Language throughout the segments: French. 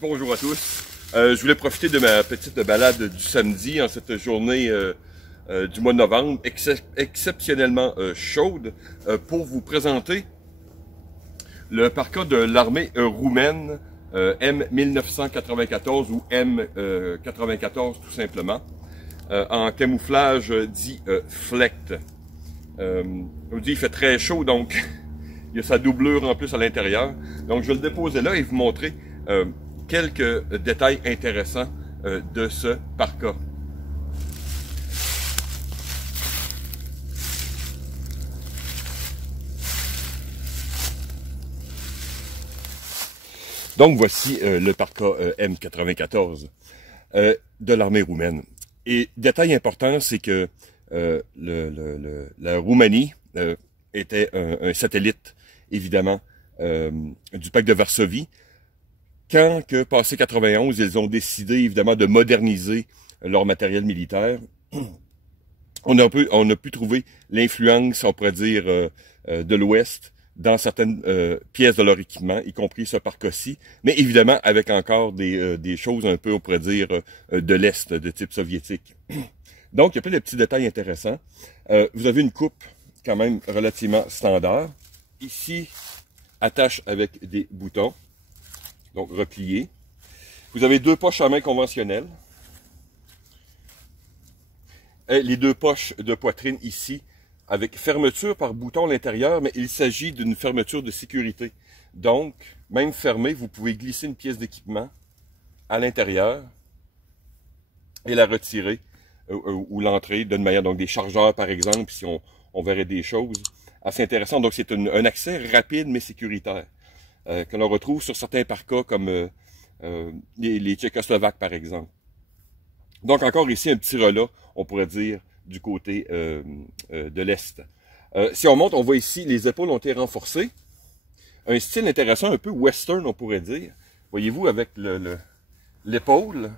Bonjour à tous. Je voulais profiter de ma petite balade du samedi en cette journée du mois de novembre exceptionnellement chaude pour vous présenter le parka de l'armée roumaine M1994 ou M94 tout simplement en camouflage dit Flecht. Je vous dis, il fait très chaud donc il y a sa doublure en plus à l'intérieur. Donc je vais le déposer là et vous montrer quelques détails intéressants de ce parka. Donc voici le parka M94 de l'armée roumaine. Et détail important, c'est que la Roumanie était un satellite, évidemment, du pacte de Varsovie. Quand, passé 91, ils ont décidé, évidemment, de moderniser leur matériel militaire, on a pu trouver l'influence, on pourrait dire, de l'Ouest dans certaines pièces de leur équipement, y compris ce parc-ci, mais évidemment avec encore des choses un peu, on pourrait dire, de l'Est, de type soviétique. Donc, il y a plein de petits détails intéressants. Vous avez une coupe quand même relativement standard. Ici, attache avec des boutons. Donc, replié. Vous avez deux poches à main conventionnelles. Et les deux poches de poitrine ici, avec fermeture par bouton à l'intérieur, mais il s'agit d'une fermeture de sécurité. Donc, même fermée, vous pouvez glisser une pièce d'équipement à l'intérieur et la retirer ou l'entrer d'une manière, donc des chargeurs par exemple, si on verrait des choses assez intéressantes. Donc, c'est un accès rapide mais sécuritaire. Que l'on retrouve sur certains parkas comme les Tchécoslovaques, par exemple. Donc, encore ici, un petit relat, on pourrait dire, du côté de l'Est. Si on monte, on voit ici, les épaules ont été renforcées. Un style intéressant, un peu western, on pourrait dire. Voyez-vous, avec l'épaule,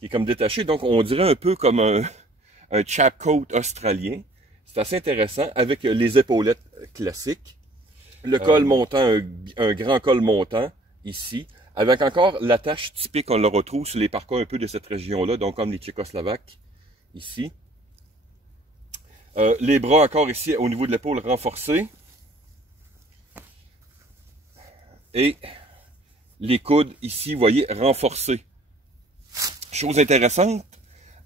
qui est comme détachée. Donc, on dirait un peu comme un chapcoat australien. C'est assez intéressant, avec les épaulettes classiques. Le col montant, un grand col montant, ici, avec encore l'attache typique qu'on le retrouve sur les parkas un peu de cette région-là, donc comme les Tchécoslovaques, ici. Les bras encore ici, au niveau de l'épaule, renforcés. Et les coudes ici, vous voyez, renforcés. Chose intéressante,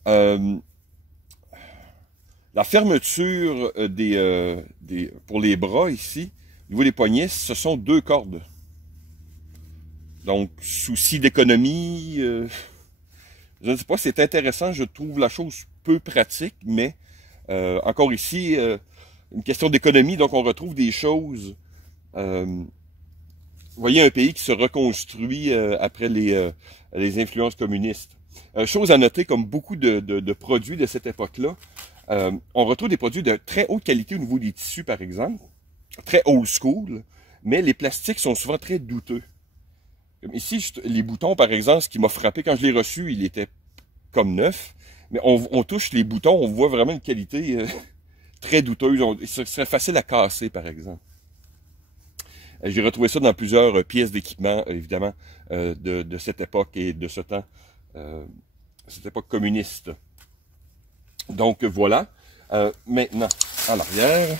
la fermeture pour les bras ici, au niveau des poignets, ce sont deux cordes. Donc, souci d'économie, je ne sais pas, c'est intéressant, je trouve la chose peu pratique, mais encore ici, une question d'économie, donc on retrouve des choses. Vous voyez un pays qui se reconstruit après les influences communistes. Chose à noter, comme beaucoup de produits de cette époque-là, on retrouve des produits de très haute qualité au niveau des tissus, par exemple, très old school, mais les plastiques sont souvent très douteux. Comme ici, les boutons, par exemple, ce qui m'a frappé quand je l'ai reçu, il était comme neuf, mais on touche les boutons, on voit vraiment une qualité très douteuse. Ce serait facile à casser, par exemple. J'ai retrouvé ça dans plusieurs pièces d'équipement, évidemment, de cette époque et de ce temps, cette époque communiste. Donc, voilà. Maintenant, à l'arrière.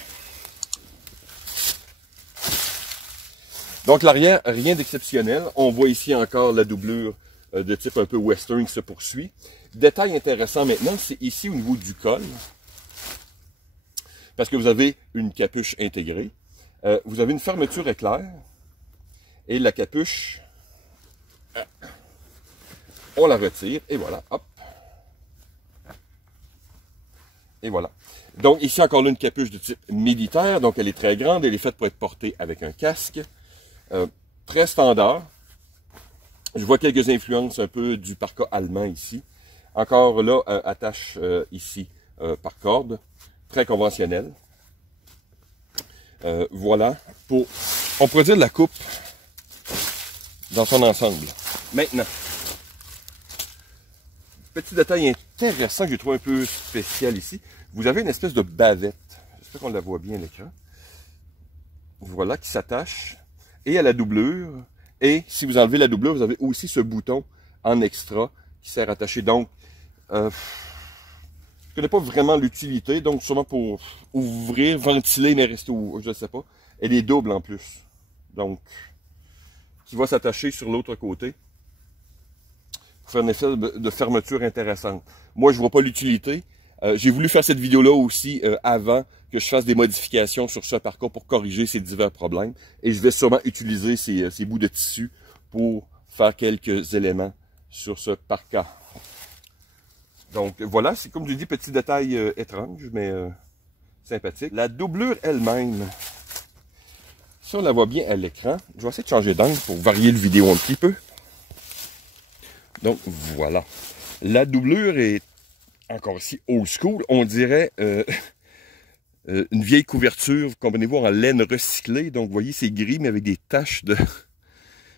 Donc, l'arrière, rien d'exceptionnel. On voit ici encore la doublure de type un peu western qui se poursuit. Détail intéressant maintenant, c'est ici au niveau du col. Parce que vous avez une capuche intégrée. Vous avez une fermeture éclair. Et la capuche, on la retire. Et voilà, hop. Et voilà. Donc, ici, encore là, une capuche de type militaire. Donc, elle est très grande. Elle est faite pour être portée avec un casque. Très standard. Je vois quelques influences un peu du parka allemand ici. Encore là, attache ici par corde. Très conventionnel. Voilà pour, on pourrait dire, la coupe dans son ensemble. Maintenant, petit détail intéressant que j'ai trouvé un peu spécial ici. Vous avez une espèce de bavette. J'espère qu'on la voit bien à l'écran. Voilà, qui s'attache et à la doublure Et si vous enlevez la doublure, vous avez aussi ce bouton en extra qui sert à attacher. Donc, je ne connais pas vraiment l'utilité, donc sûrement pour ouvrir, ventiler, mais rester où, je ne sais pas. Elle est double en plus. Donc, qui va s'attacher sur l'autre côté pour faire un effet de fermeture intéressante. Moi, je ne vois pas l'utilité. J'ai voulu faire cette vidéo-là aussi avant que je fasse des modifications sur ce parka pour corriger ces divers problèmes. Et je vais sûrement utiliser ces bouts de tissu pour faire quelques éléments sur ce parka. Donc voilà, c'est comme je dis, petit détail étrange, mais sympathique. La doublure elle-même, si on la voit bien à l'écran, je vais essayer de changer d'angle pour varier le vidéo un petit peu. Donc voilà. La doublure est encore ici old school, on dirait une vieille couverture, comprenez-vous, en laine recyclée. Donc vous voyez, c'est gris, mais avec des taches de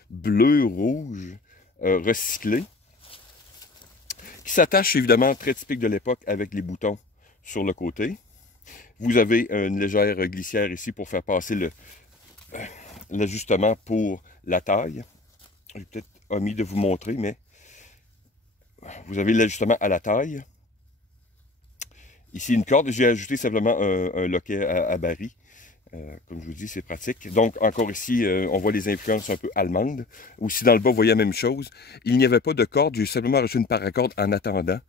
bleu, rouge recyclées. Qui s'attache évidemment, très typique de l'époque, avec les boutons sur le côté. Vous avez une légère glissière ici pour faire passer l'ajustement pour la taille. J'ai peut-être omis de vous montrer, mais vous avez l'ajustement à la taille. Ici, une corde. J'ai ajouté simplement un loquet à baril. Comme je vous dis, c'est pratique. Donc, encore ici, on voit les influences un peu allemandes. Aussi, dans le bas, vous voyez la même chose. Il n'y avait pas de corde. J'ai simplement rajouté une paracorde en attendant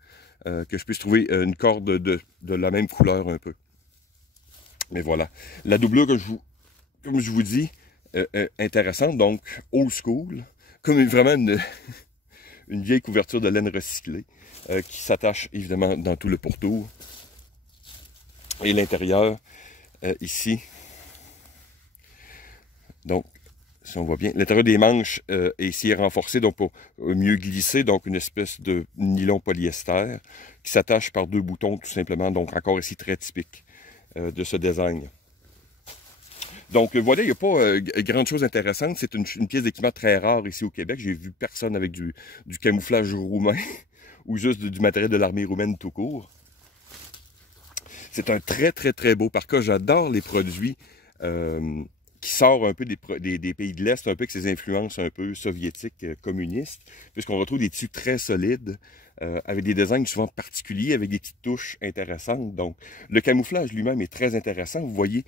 que je puisse trouver une corde de la même couleur un peu. Mais voilà. La doublure, comme je vous dis, intéressante. Donc, old school. Comme vraiment une vieille couverture de laine recyclée qui s'attache évidemment dans tout le pourtour. Et l'intérieur, ici. Donc, si on voit bien, l'intérieur des manches est ici renforcé donc pour mieux glisser. Donc, une espèce de nylon polyester qui s'attache par deux boutons tout simplement. Donc, encore ici, très typique de ce design. Donc, voilà, il n'y a pas grande chose intéressante. C'est une pièce d'équipement très rare ici au Québec. J'ai vu personne avec du camouflage roumain ou juste du matériel de l'armée roumaine tout court. C'est un très, très, très beau parka. J'adore les produits qui sortent un peu des pays de l'Est, un peu avec ces influences un peu soviétiques, communistes, puisqu'on retrouve des tissus très solides, avec des designs souvent particuliers, avec des petites touches intéressantes. Donc, le camouflage lui-même est très intéressant. Vous voyez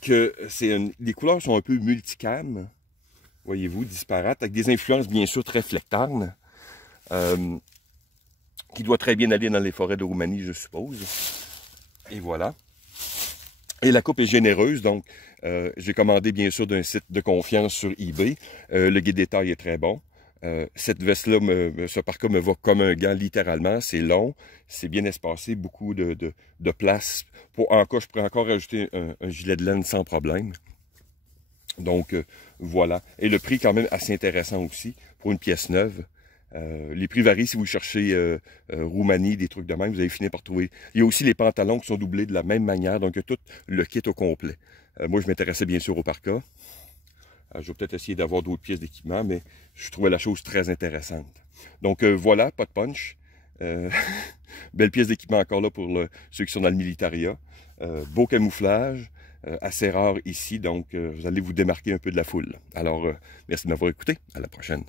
que les couleurs sont un peu multicam, voyez-vous, disparates, avec des influences bien sûr très flectarnes. Qui doit très bien aller dans les forêts de Roumanie, je suppose. Et voilà. Et la coupe est généreuse, donc j'ai commandé bien sûr d'un site de confiance sur eBay. Le guide des tailles est très bon. Cette veste-là, ce parka me va comme un gant littéralement. C'est long, c'est bien espacé, beaucoup de place. En cas, je pourrais encore ajouter un gilet de laine sans problème. Donc voilà. Et le prix quand même assez intéressant aussi pour une pièce neuve. Les prix varient si vous cherchez Roumanie, des trucs de même, vous allez finir par trouver. Il y a aussi les pantalons qui sont doublés de la même manière, donc tout le kit au complet. Moi, je m'intéressais bien sûr au parka. Je vais peut-être essayer d'avoir d'autres pièces d'équipement, mais je trouvais la chose très intéressante. Donc voilà, pas de punch. Belle pièce d'équipement encore là pour ceux qui sont dans le militaria. Beau camouflage, assez rare ici, donc vous allez vous démarquer un peu de la foule. Alors, merci de m'avoir écouté. À la prochaine.